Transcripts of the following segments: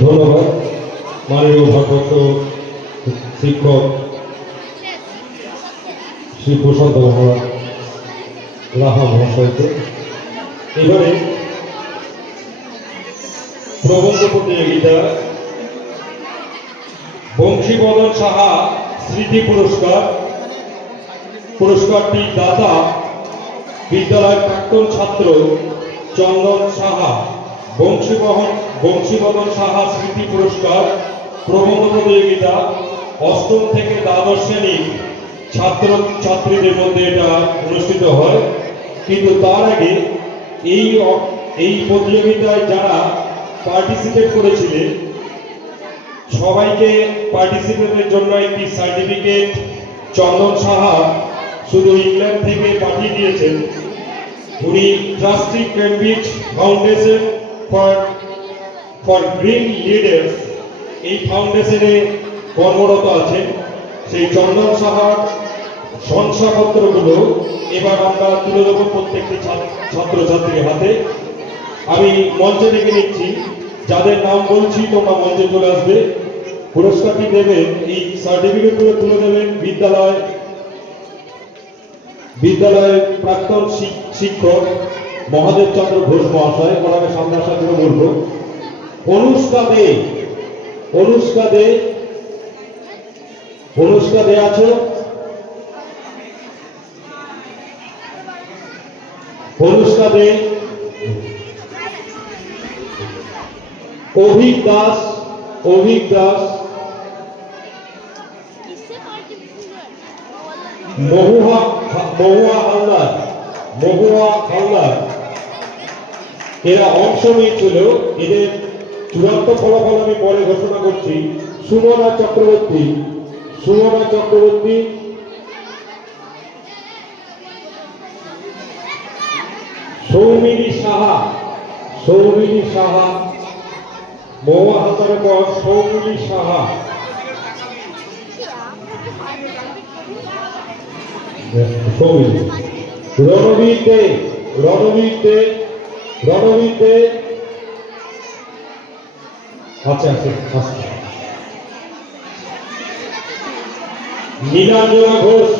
ধন্যবাদ মাননীয় ভারপ্রাপ্ত শিক্ষক শ্রী প্রশান্ত রাহা মহাশয়কে। এবারে প্রবন্ধ প্রতিযোগিতা বংশীবদন সাহা স্মৃতি পুরস্কার। পুরস্কারটি দাতা বিদ্যালয়ের প্রাক্তন ছাত্র চন্দন সাহা। বংশীবদন সাহা স্মৃতি পুরস্কার প্রবন্ধ প্রতিযোগিতা অষ্টম থেকে দ্বাদশ শ্রেণীর ছাত্র ছাত্রীদের মধ্যে এটা অনুষ্ঠিত হয়। কিন্তু তার আগে এই প্রতিযোগিতায় যারা পার্টিসিপেট করেছিলেন সবাইকে পার্টিসিপেটের জন্য একটি সার্টিফিকেট চন্দন সাহা শুধু ইংল্যান্ড থেকে পাঠিয়ে দিয়েছেন। উনি trustee Cambridge foundation for green leaders এই ফাউন্ডেশনে কর্মরত আছেন। সেই চন্দন সাহার শংসাপত্রগুলো এবার আমরা তুলে দেবো প্রত্যেকটি ছাত্রছাত্রীর হাতে। আমি মঞ্চে ডেকে নিচ্ছি, যাদের নাম বলছি তোমরা মঞ্চে চলে আসবে। পুরস্কারটি দেবেন, এই সার্টিফিকেটগুলো তুলে দেবেন বিদ্যালয়ের প্রাক্তন শিক্ষক মহাদেব চন্দ্র ঘোষ মহাশয়। ওনাকে সামনে আসার জন্য বলবো। অনুষ্কা দে আছো? অনুষ্কা দে, অভিক দাস, মহুয়া হালদার এরা অংশ নিয়েছিল। এদের চূড়ান্ত ফলাফল আমি পরে ঘোষণা করছি। সুমনা চক্রবর্তী, সৌমিলি সাহা, মহুয়া হালদারের পর সৌমিলি সাহা, রণবীর দে, আচ্ছা, নীলাঞ্জনা ঘোষ,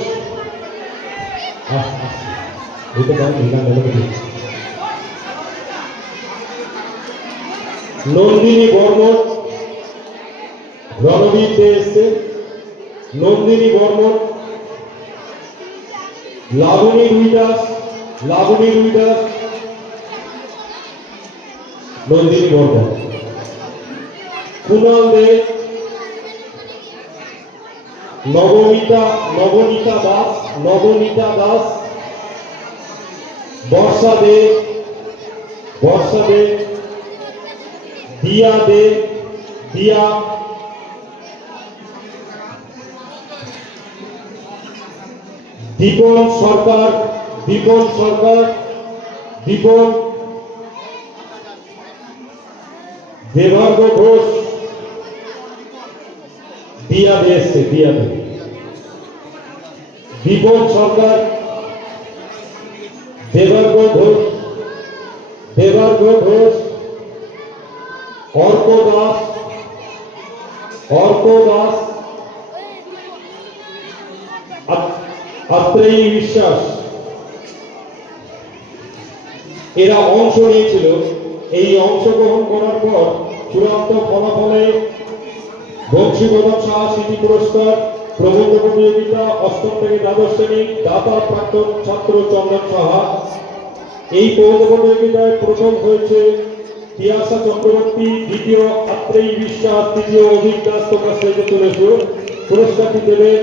নন্দিনী বর্মন, রণবীর দে এসছে, নন্দিনী বর্মন, লাবণী রুইদাস, নন্দিনী বর্মন, কুণাল দে, নবনীতা দাস, বর্ষা দে, দিয়া, দীপন সরকার, দেবার্ঘ ঘোষ, দিয়া দে, দীপন সরকার, দেবার্ঘ ঘোষ, অর্ক দাস, আত্রেয়ী বিশ্বাস। এরা অংশ নিয়েছিল। এই অংশগ্রহণ করার পর চূড়ান্ত ফলাফলে বংশীবদন সাহা স্মৃতি পুরস্কার প্রবন্ধ প্রতিযোগিতা অষ্টম থেকে দ্বাদশ শ্রেণী দাতা প্রাক্তন ছাত্র চন্দন সাহা। এই প্রবন্ধ প্রতিযোগিতায় প্রথম হয়েছে তিয়াসা চক্রবর্তী, দ্বিতীয় আত্রেয়ী বিশ্বাস, তৃতীয় অভিক দাস। তোমরা স্টেজে চলেছ। পুরস্কারটি দেবেন,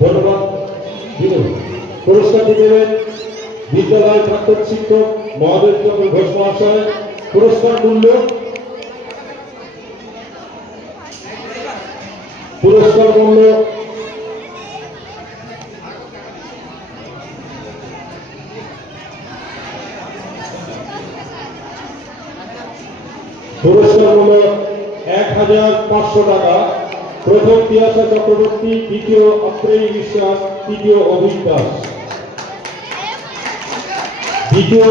ধন্যবাদ, পুরস্কারটি দেবেন বিদ্যালয়ের প্রাক্তন শিক্ষক মহাদেব চন্দ্র ঘোষ মহাশয়। পুরস্কার মূল্য পুরস্কার মূল্য পুরস্কার মূল্য ১,৫০০ টাকা। প্রথম তিয়াসা চক্রবর্তী, দ্বিতীয় আত্রেয়ী বিশ্বাস, তৃতীয় অভিক দাস। দ্বিতীয়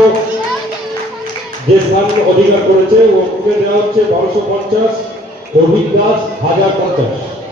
যে স্থান অধিকার করেছে ওকে দেওয়া হচ্ছে 1250, অভিক দাস 1050।